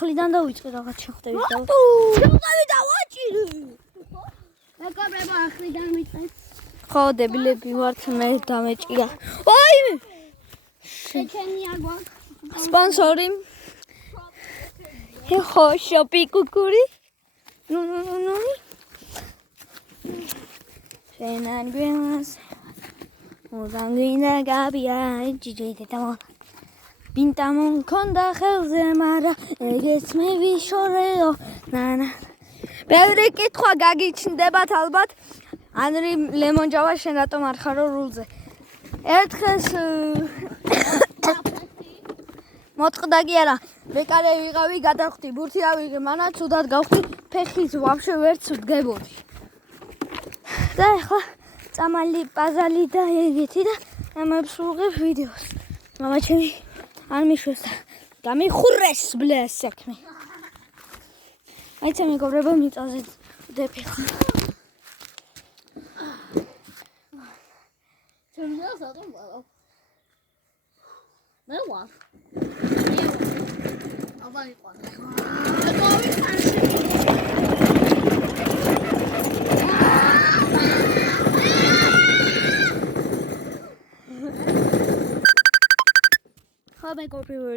ხლიდან დავიწყე რაღაც შეხვდებით და შევყავი და ვაჭირი მეგობრებო ახლიდან ვიწყეთ ხო დებილები ვართ მე დამეჭია აი შეჩენია გვაქვს სპონსორი ხო შოპი კუკური ნუ შენან გვემას მოგანგინა გაბია ჯიჯეიტე და Pinta monconda ხელზე მარა ეგეც მე ვიშორეო ნანა ბევრი კითხვა გაგიჩნდებათ ალბათ ანრი ლემონჯავა შენ რატომ არ ხარო რულზე ერთხელს მოტყდა კი არა ბეკარე ვიყავი გადავხდი ბურთი ავიღე მანა ცუდად გავხდი ფეხის ვაფშე ვერც ვდგებოდი და ახლა წამალი პაზალი და ეგეთი და ამებს ვუღებ ვიდეოს მამა ჩემი არ მიშვეს და გამიხურეს ბლე საქმე. აიცა მეგობრებო მიწაზე ვდები ხა. ჩემია სადღაც ვარო. მე ვარ. აბა იყო. ხა მეგობრებო